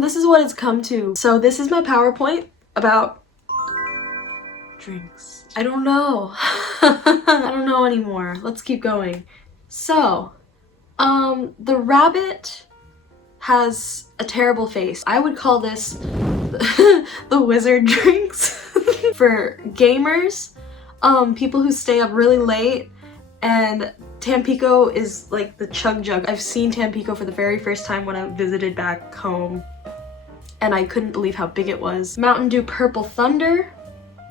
This is what it's come to. So this is my PowerPoint about drinks. I don't know. I don't know anymore. Let's keep going. So, the rabbit has a terrible face. I would call this the wizard drinks. For gamers, people who stay up really late, and Tampico is like the chug jug. I've seen Tampico for the very first time when I visited back home, and I couldn't believe how big it was. Mountain Dew Purple Thunder.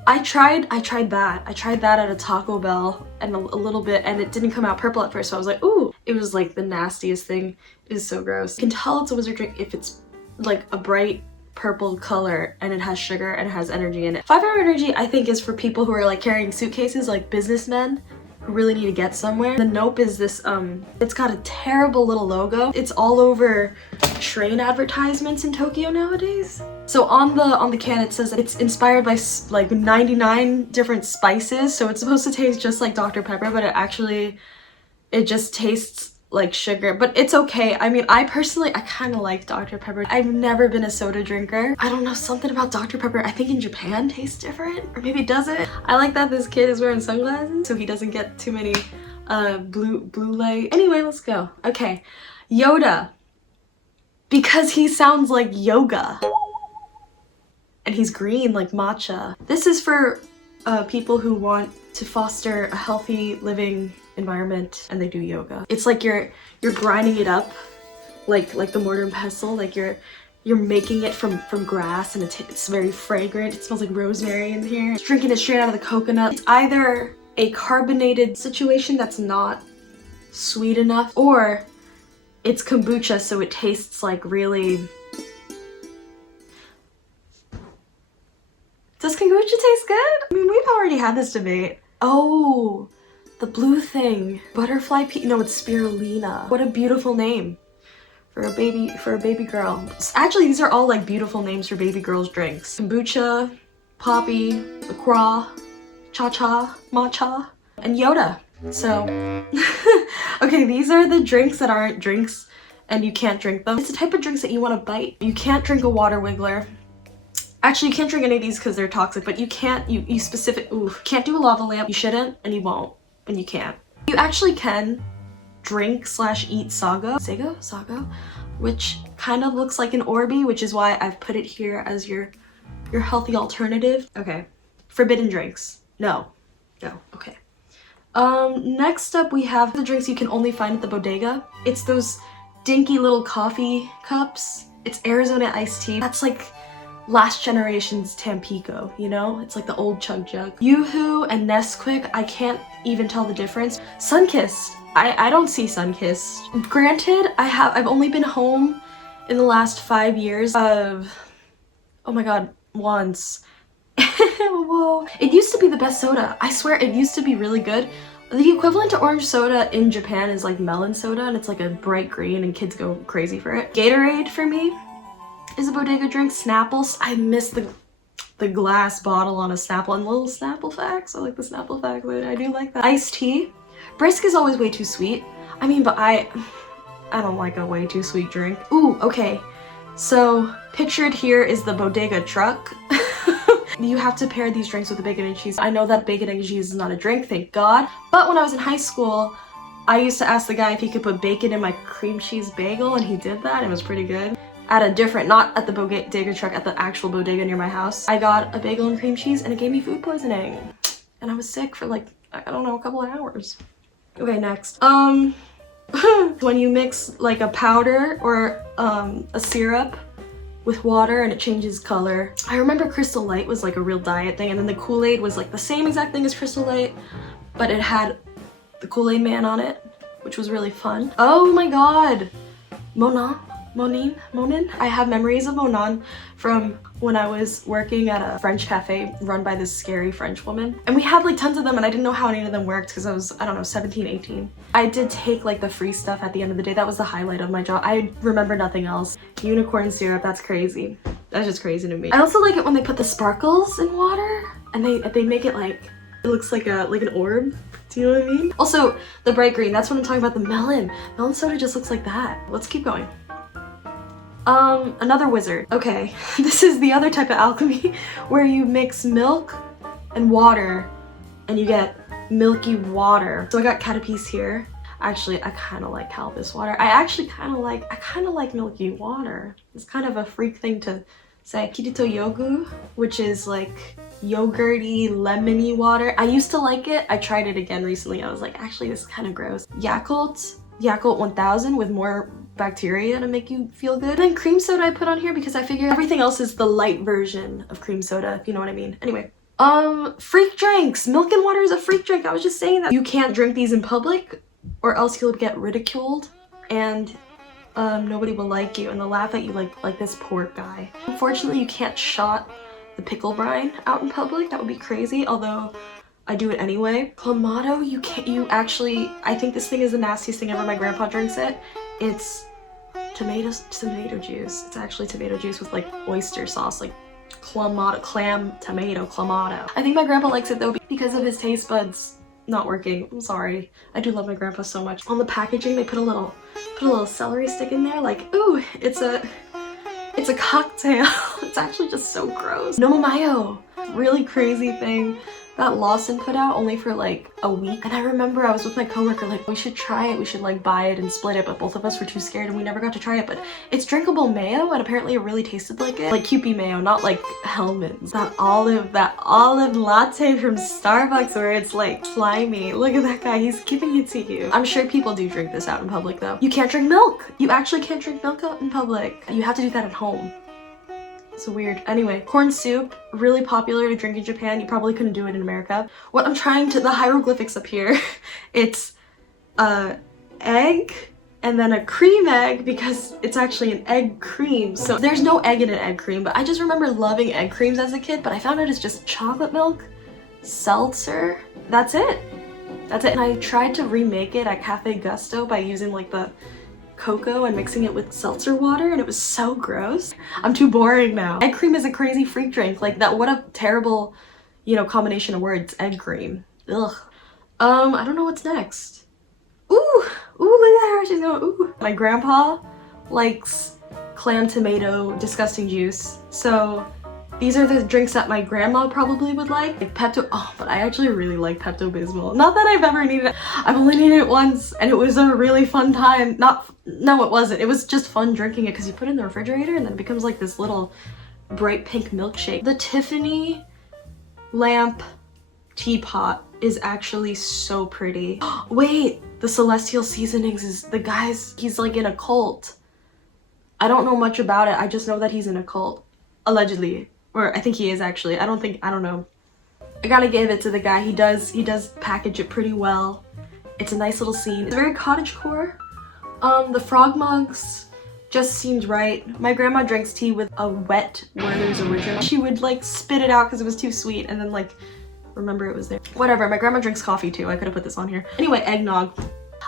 I tried that. I tried that at a Taco Bell and a little bit, and it didn't come out purple at first, so I was like, ooh. It was like the nastiest thing. It is so gross. You can tell it's a wizard drink if it's like a bright purple color and it has sugar and it has energy in it. 5 Hour Energy, I think, is for people who are like carrying suitcases, like businessmen who really need to get somewhere. The Nope is this, it's got a terrible little logo. It's all over train advertisements in Tokyo nowadays. So on the can it says that it's inspired by like 99 different spices, so it's supposed to taste just like Dr. Pepper, but it just tastes like sugar, but it's okay. I mean, I kind of like Dr. Pepper. I've never been a soda drinker. I don't know, something about Dr. Pepper, I think in Japan tastes different, or maybe it doesn't. I like that this kid is wearing sunglasses so he doesn't get too many blue light. Anyway, let's go. Okay, Yoda, because he sounds like yoga, and he's green like matcha. This is for people who want to foster a healthy living environment and they do yoga. It's like you're grinding it up like the mortar and pestle, like you're making it from grass, and it's very fragrant. It smells like rosemary in here. It's drinking it straight out of the coconut. It's either a carbonated situation that's not sweet enough, or it's kombucha, so it tastes like really... Does kombucha taste good? I mean, we've already had this debate. Oh, the blue thing. Butterfly pea. No, it's spirulina. What a beautiful name for a baby girl. Actually, these are all like beautiful names for baby girls' drinks. Kombucha, poppy, LaCroix, cha-cha, matcha, and Yoda. So, okay, these are the drinks that aren't drinks and you can't drink them. It's the type of drinks that you want to bite. You can't drink a water wiggler. Actually, you can't drink any of these because they're toxic, but you can't, can't do a lava lamp. You shouldn't, and you won't, and you can't. You actually can drink / eat sago, which kind of looks like an Orby, which is why I've put it here as your healthy alternative. Okay, forbidden drinks. No, okay. Next up we have the drinks you can only find at the bodega. It's those dinky little coffee cups. It's Arizona iced tea. That's like last generation's Tampico, you know? It's like the old chug jug. Yoo-hoo and Nesquik, I can't even tell the difference. Sunkist, I don't see Sunkist. Granted, I've only been home in the last 5 years of, oh my god, once. Whoa. It used to be the best soda. I swear, it used to be really good. The equivalent to orange soda in Japan is like melon soda, and it's like a bright green and kids go crazy for it. Gatorade for me is a bodega drink. Snapples, I miss the glass bottle on a Snapple, and little Snapple facts. I like the Snapple facts. I do like that. Iced tea. Brisk is always way too sweet. I mean, but I don't like a way too sweet drink. Ooh, okay. So pictured here is the bodega truck. You have to pair these drinks with the bacon and cheese. I know that bacon and cheese is not a drink, thank God. But when I was in high school, I used to ask the guy if he could put bacon in my cream cheese bagel, and he did that. It was pretty good. At a different, not at the bodega truck, at the actual bodega near my house, I got a bagel and cream cheese, and it gave me food poisoning. And I was sick for like, I don't know, a couple of hours. Okay, next. When you mix like a powder or a syrup with water and it changes color. I remember Crystal Light was like a real diet thing, and then the Kool-Aid was like the same exact thing as Crystal Light, but it had the Kool-Aid Man on it, which was really fun. Oh my god! Monin? I have memories of Monin from when I was working at a French cafe run by this scary French woman. And we had like tons of them, and I didn't know how any of them worked because I was, I don't know, 17, 18. I did take like the free stuff at the end of the day. That was the highlight of my job. I remember nothing else. Unicorn syrup, that's crazy. That's just crazy to me. I also like it when they put the sparkles in water and they make it like, it looks like an orb. Do you know what I mean? Also, the bright green, that's what I'm talking about, the melon. Melon soda just looks like that. Let's keep going. Another wizard. Okay, this is the other type of alchemy where you mix milk and water and you get milky water. So I got Caterpiece here. Actually, I kind of like Calvis water. I kind of like milky water. It's kind of a freak thing to say. Kirito yogu, which is like yogurty, lemony water. I used to like it. I tried it again recently. I was like, actually, this is kind of gross. Yakult 1000 with more bacteria to make you feel good. And then cream soda I put on here because I figure everything else is the light version of cream soda, if you know what I mean. Anyway. Freak drinks. Milk and water is a freak drink. I was just saying that. You can't drink these in public or else you'll get ridiculed and nobody will like you and they'll laugh at you like this poor guy. Unfortunately, you can't shot the pickle brine out in public. That would be crazy, although I do it anyway. Clamato, I think this thing is the nastiest thing ever. My grandpa drinks it. It's tomato juice. It's actually tomato juice with like oyster sauce, like clamato. I think my grandpa likes it though because of his taste buds not working. I'm sorry. I do love my grandpa so much. On the packaging, they put a little celery stick in there, like, ooh, it's a cocktail. It's actually just so gross. Nomomayo, really crazy thing that Lawson put out only for like a week. And I remember I was with my coworker like, we should try it, we should like buy it and split it, but both of us were too scared and we never got to try it. But it's drinkable mayo and apparently it really tasted like it. Like Kewpie mayo, not like Hellman's. That olive latte from Starbucks where it's like slimy. Look at that guy, he's giving it to you. I'm sure people do drink this out in public though. You can't drink milk. You actually can't drink milk out in public. You have to do that at home. It's weird. Anyway, corn soup, really popular to drink in Japan. You probably couldn't do it in America. What I'm trying to, the hieroglyphics up here, it's egg and then a cream egg because it's actually an egg cream. So there's no egg in an egg cream, but I just remember loving egg creams as a kid, but I found out it's just chocolate milk, seltzer. That's it. And I tried to remake it at Cafe Gusto by using like the cocoa and mixing it with seltzer water and it was so gross. I'm too boring now. Egg cream is a crazy freak drink. Like that, what a terrible, combination of words, egg cream. Ugh. I don't know what's next. Ooh, look at her, she's going, ooh. My grandpa likes clam tomato disgusting juice. So these are the drinks that my grandma probably would like Pepto, but I actually really like Pepto-Bismol. Not that I've ever needed it. I've only needed it once and it was a really fun time. No, it wasn't. It was just fun drinking it because you put it in the refrigerator and then it becomes like this little bright pink milkshake. The Tiffany lamp teapot is actually so pretty. Wait, the Celestial Seasonings is the guy's, he's like in a cult. I don't know much about it. I just know that he's in a cult. Allegedly. Or I think he is actually. I don't know. I gotta give it to the guy. He does package it pretty well. It's a nice little scene. It's very cottagecore. The frog mugs just seemed right. My grandma drinks tea with a wet Werther's Original. She would like spit it out because it was too sweet and then like remember it was there. Whatever, my grandma drinks coffee too. I could have put this on here. Anyway, eggnog.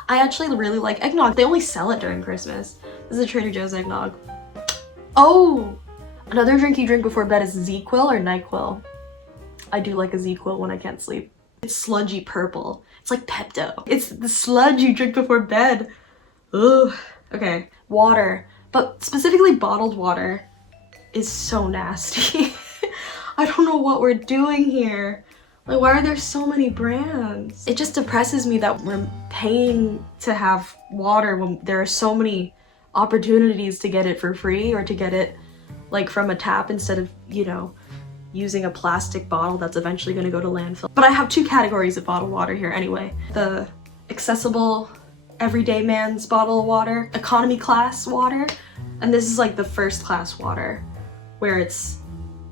I actually really like eggnog. They only sell it during Christmas. This is a Trader Joe's eggnog. Oh! Another drink you drink before bed is ZzzQuil or NyQuil. I do like a ZzzQuil when I can't sleep. It's sludgy purple. It's like Pepto. It's the sludge you drink before bed. Ugh. Okay. Water. But specifically bottled water is so nasty. I don't know what we're doing here. Like, why are there so many brands? It just depresses me that we're paying to have water when there are so many opportunities to get it for free or to get it like from a tap instead of, using a plastic bottle that's eventually going to go to landfill. But I have two categories of bottled water here anyway. The accessible everyday man's bottle of water, economy class water, and this is like the first class water where it's,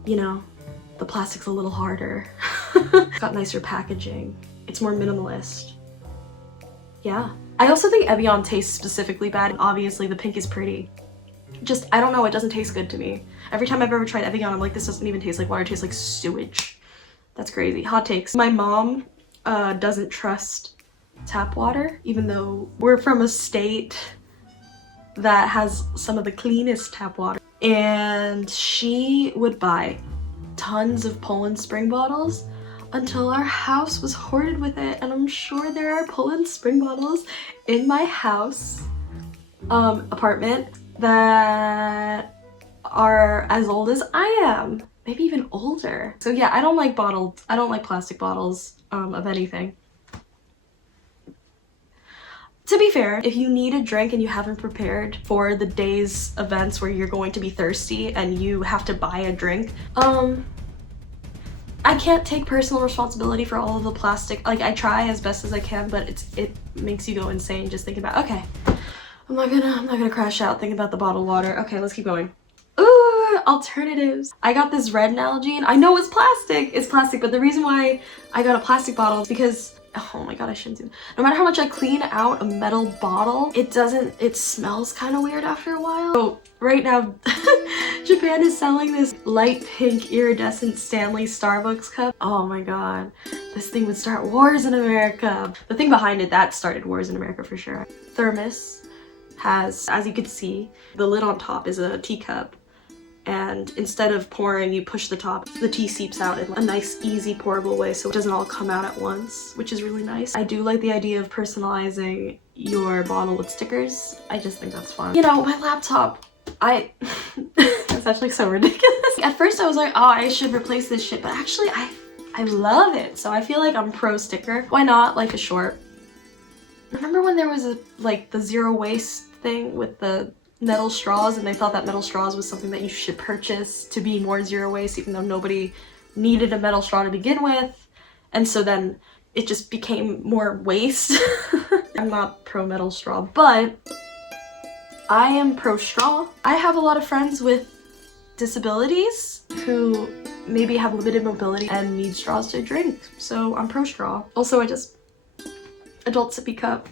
the plastic's a little harder. It's got nicer packaging. It's more minimalist. Yeah. I also think Evian tastes specifically bad. Obviously the pink is pretty. Just, I don't know, it doesn't taste good to me. Every time I've ever tried Evian, I'm like, this doesn't even taste like water, it tastes like sewage. That's crazy. Hot takes. My mom doesn't trust tap water, even though we're from a state that has some of the cleanest tap water. And she would buy tons of Poland Spring bottles until our house was hoarded with it. And I'm sure there are Poland Spring bottles in my house, apartment. that are as old as I am, maybe even older. So yeah, I don't like plastic bottles of anything. To be fair, if you need a drink and you haven't prepared for the day's events where you're going to be thirsty and you have to buy a drink, I can't take personal responsibility for all of the plastic. Like, I try as best as I can, but it makes you go insane just thinking about, okay, I'm not gonna crash out thinking about the bottled water. Okay, let's keep going. Ooh, alternatives. I got this red Nalgene. I know it's plastic, but the reason why I got a plastic bottle is because, oh my god, I shouldn't do that. No matter how much I clean out a metal bottle, it smells kind of weird after a while. So right now, Japan is selling this light pink iridescent Stanley Starbucks cup. Oh my god, this thing would start wars in America. The thing behind it, that started wars in America for sure. Thermos has, as you can see, the lid on top is a teacup. And instead of pouring, you push the top, the tea seeps out in a nice, easy, pourable way so it doesn't all come out at once, which is really nice. I do like the idea of personalizing your bottle with stickers. I just think that's fun. You know, my laptop, that's actually so ridiculous. At first I was like, oh, I should replace this shit, but actually I love it. So I feel like I'm pro sticker. Why not like a short? Remember when there was the zero waste thing with the metal straws, and they thought that metal straws was something that you should purchase to be more zero waste, even though nobody needed a metal straw to begin with, and so then it just became more waste. I'm not pro metal straw, but I am pro straw. I have a lot of friends with disabilities who maybe have limited mobility and need straws to drink, so I'm pro straw. Also, adult sippy cup.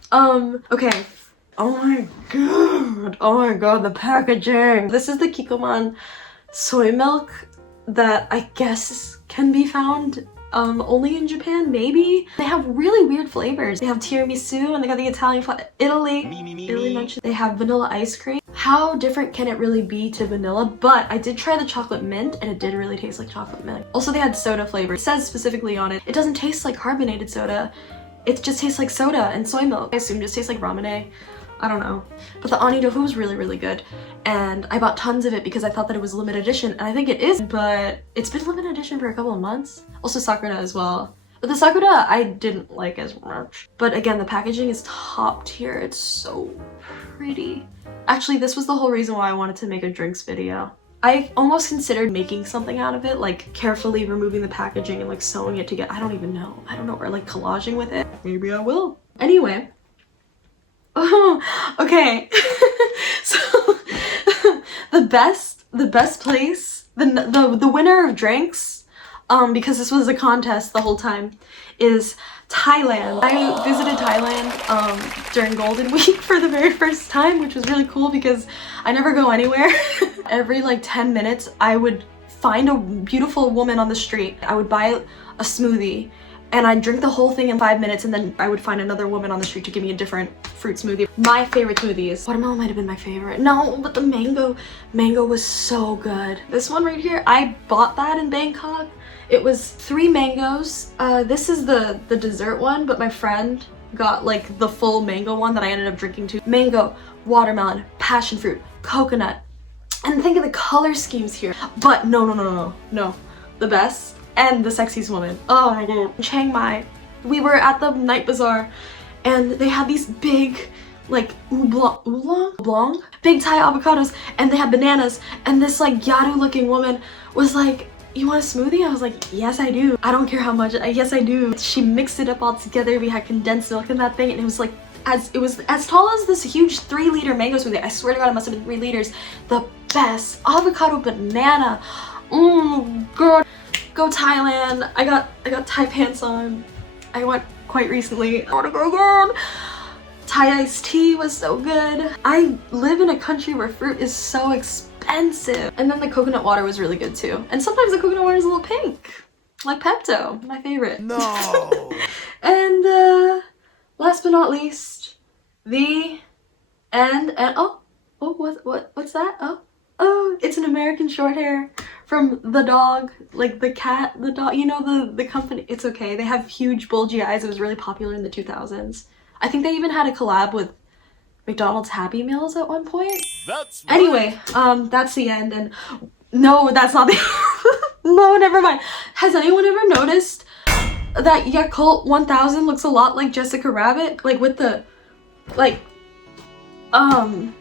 Okay. Oh my god, the packaging. This is the Kikkoman soy milk that I guess can be found only in Japan, maybe. They have really weird flavors. They have tiramisu and they got the Italian Italy mentioned. They have vanilla ice cream. How different can it really be to vanilla? But I did try the chocolate mint and it did really taste like chocolate mint. Also, they had soda flavor. It says specifically on it, it doesn't taste like carbonated soda. It just tastes like soda and soy milk. I assume it just tastes like ramen. I don't know. But the ani tofu was really, really good. And I bought tons of it because I thought that it was limited edition. And I think it is, but it's been limited edition for a couple of months. Also Sakura as well. But the Sakura I didn't like as much. But again, the packaging is top tier. It's so pretty. Actually, this was the whole reason why I wanted to make a drinks video. I almost considered making something out of it, like carefully removing the packaging and like sewing it together. I don't know, or like collaging with it. Maybe I will. Anyway. Oh, okay. So the best place, the winner of drinks, because this was a contest the whole time, is Thailand. I visited Thailand during Golden Week for the very first time, which was really cool because I never go anywhere. Every like 10 minutes I would find a beautiful woman on the street. I would buy a smoothie and I'd drink the whole thing in 5 minutes, and then I would find another woman on the street to give me a different fruit smoothie. My favorite smoothies. Watermelon might have been my favorite. No, but the mango was so good. This one right here, I bought that in Bangkok. It was 3 mangoes. This is the dessert one, but my friend got like the full mango one that I ended up drinking too. Mango, watermelon, passion fruit, coconut. And think of the color schemes here. But no. The best. And the sexiest woman. Oh my god. Chiang Mai. We were at the night bazaar and they had these big like oolong? Big Thai avocados, and they had bananas, and this like Yadu looking woman was like, you want a smoothie? I was like, yes I do. I don't care how much, yes I do. She mixed it up all together. We had condensed milk in that thing and it was like, it was as tall as this huge 3-liter mango smoothie. I swear to god it must have been 3 liters. The best. Avocado banana. Girl. Go Thailand. I got Thai pants on. I went quite recently. I wanna go again. Thai iced tea was so good. I live in a country where fruit is so expensive. And then the coconut water was really good too. And sometimes the coconut water is a little pink. Like Pepto, my favorite. No. And last but not least, the end. And what's that? Oh, it's an American short hair from the dog, like the cat, the dog, you know, the company. It's okay. They have huge bulgy eyes. It was really popular in the 2000s. I think they even had a collab with McDonald's Happy Meals at one point. That's right. Anyway, that's the end, and no, that's not the no, never mind. Has anyone ever noticed that Yakult 1000 looks a lot like Jessica Rabbit? Like with the, like, the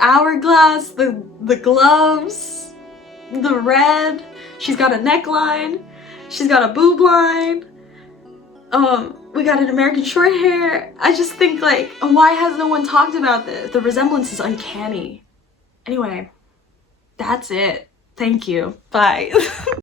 hourglass, the gloves, the red. She's got a neckline. She's got a boob line. We got an American short hair. I just think, like, why has no one talked about this? The resemblance is uncanny. Anyway, that's it. Thank you. Bye.